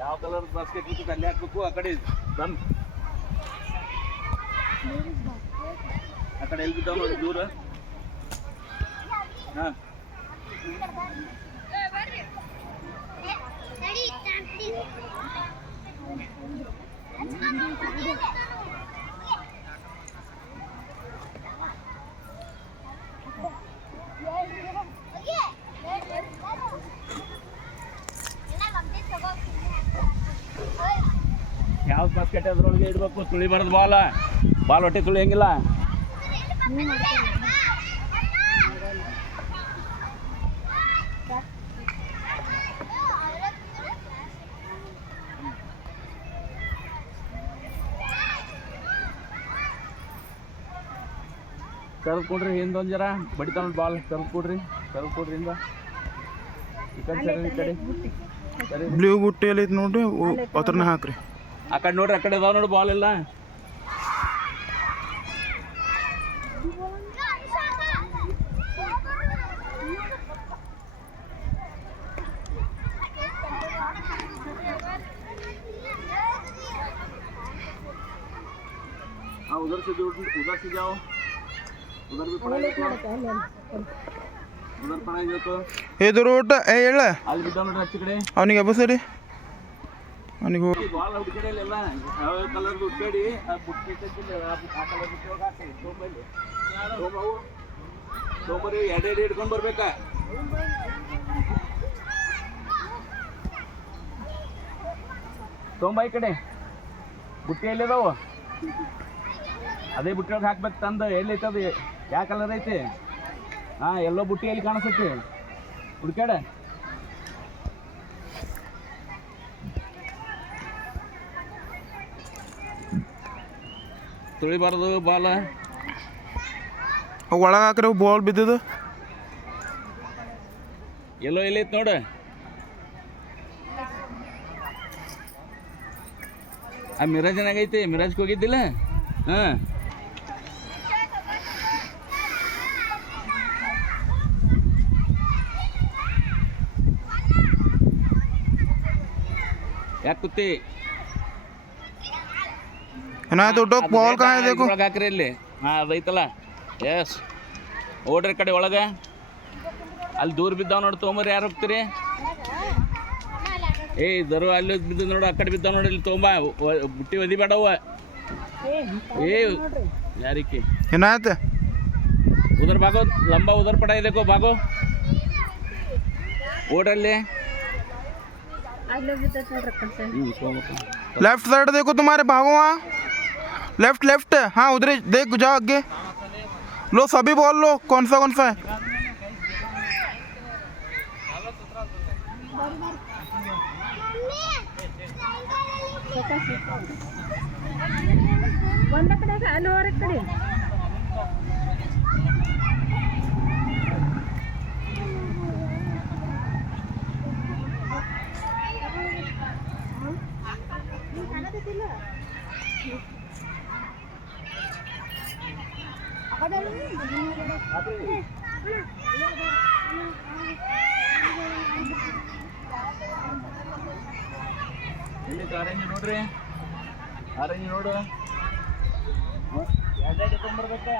ಯಾವ colour basket ಇತ್ತು ಅಲ್ಲಿ ಹಾಕ್ಬೇಕು. ಆ ಕಡೆ ಬಂದು ಆ ಕಡೆ ಎಲ್ಲಿ ಬಿದ್ದಾವ ನೋಡಿ ದೂರ. ಹಾಂ ಯಾವ್ದು ಬಾಸ್ಕೆಟ್ ಅದ್ರೊಳಗೆ ಇಡಬೇಕು. ತುಳಿಬಾರ್ದು ಬಾಲ್ ಹೊಟ್ಟೆ ತುಳಿಯಂಗಿಲ್ಲ. ಕರ್ದು ಕೊಡ್ರಿ ಹಿಂದೊಂದು ಜರ ಬಡಿತಾವ ಬಾಲ್. ಕರ್ದು ಕೊಡ್ರಿ ಹಿಂದ ಈ ಕಡೆ ಸರಿ. ಈ ಕಡೆ ಬ್ಲೂ ಬುಟ್ಟಿಯಲ್ಲಿ ನೋಡ್ರಿ ಅದ್ರನ್ನ ಹಾಕ್ರಿ. ಆ ಕಡೆ ನೋಡ್ರಿ, ಆ ಕಡೆ ಅದಾವ ನೋಡಿ ಬಾಲ್ ಎಲ್ಲ. उधर से जाओ, उधर भी पढ़ाई देखो. ಎದುರು ಊಟ ಹೇಳ ಅಲ್ಲಿ ಬಿದ್ದಾವ ನೋಡ್ರಿ ಹಚ್ಚ ಕಡೆ. ಅವನಿಗೆ ಬಸರಿ ಅವನಿಗೆ ಬಾಲ್ ಹುಡುಕಡೆ ಎಲ್ಲ ಯಾವ ಕಲರ್ದು ಹುಡುಕಾಡಿ ಆ ಬುಟ್ಟಿಲ್ಲ ಆ ಕಲರ್ ಬುಟ್ಟಿ ಹಾಕಿ ತೊಗೊಂಬರಿ ಎಡೆ ಹಿಡ್ಕೊಂಡು ಬರ್ಬೇಕಾ. ತೊಗೊಂಬ ಈ ಕಡೆ ಬುಟ್ಟಿ ಎಲ್ಲಿದಾವ ಅದೇ ಬುಟ್ಟಿ ಒಳಗೆ ಹಾಕ್ಬೇಕು. ತಂದು ಎಲ್ಲೈತೆ ಅದು ಯಾವ ಕಲರ್ ಐತಿ? ಹಾಂ ಎಲ್ಲೋ ಬುಟ್ಟಿ ಎಲ್ಲಿ ಕಾಣಿಸ್ತೈತಿ ಹುಡ್ಕ್ಯಾಡ. ತುಳಿಬಾರ್ದು ಬಾಲ. ಒಳಗೆ ಹಾಕ್ರಿ ಬಾಲ್ ಬಿದ್ದದು. ಎಲ್ಲೋ ಎಲ್ಲೈತಿ ನೋಡು. ಆ ಮಿರಾಜನಾಗೈತಿ, ಮಿರಾಜ್ಗೆ ಹೋಗಿದ್ದಿಲ್ಲ? ಹಾಂ ಯಾಕೆ ಕೂತಿ ಬಾಲ್ ಹಾಕ್ರಿ ಇಲ್ಲಿ. ಹಾಂ ಅದೈತಲ್ಲ. ಎಸ್ ಓಡ್ರಿ ಕಡೆ ಒಳಗೆ. ಅಲ್ಲಿ ದೂರ ಬಿದ್ದಾವ ನೋಡಿ ತೊಗೊಂಬರಿ. ಯಾರು ಹೋಗ್ತೀರಿ? ದರು ಅಲ್ಲಿ ಬಿದ್ದ ನೋಡು, ಆ ಕಡೆ ಬಿದ್ದಾವ ನೋಡಿ. ಇಲ್ಲಿ ತೊಗೊಂಬ ಬುಟ್ಟಿ ಒದಿಬೇಡವ. ಯಾರಿಕೆ ಏನಾಯ್ತು? उधर भागो, लंबा उधर पड़ा है देखो, भागो ओडले. लेफ्ट साइड देखो तुम्हारे, भागो वहाँ. लेफ्ट हाँ उधर देख जाओ आगे. लो सभी बोल लो कौन सा है. ಒಂದ ಕಡೆ ಅಲ್ಲಿ ಹೊರ ಕಡೆ ಆರೆಂಜ್ ನೋಡ್ರಿ, ಆರೆಂಜ್ ನೋಡು. ಎರಡೇ ತೊಗೊಂಡ್ಬರ್ಬೇಕು.